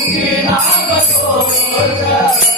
Thank you.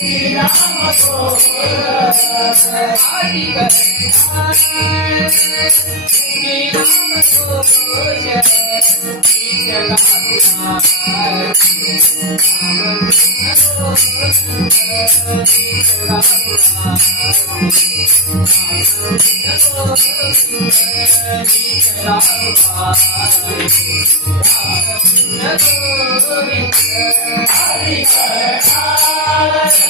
Hare Hare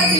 Hare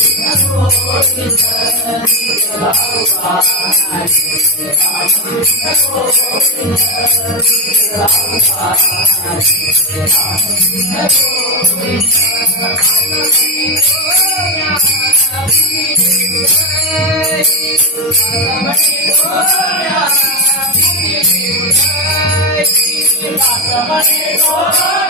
南无观世音菩萨，南无观世音菩萨，南无观世音菩萨，南无观世音菩萨，南无观世音菩萨，南无观世音菩萨，南无观世音菩萨，南无观世音菩萨。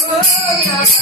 Oh, yeah.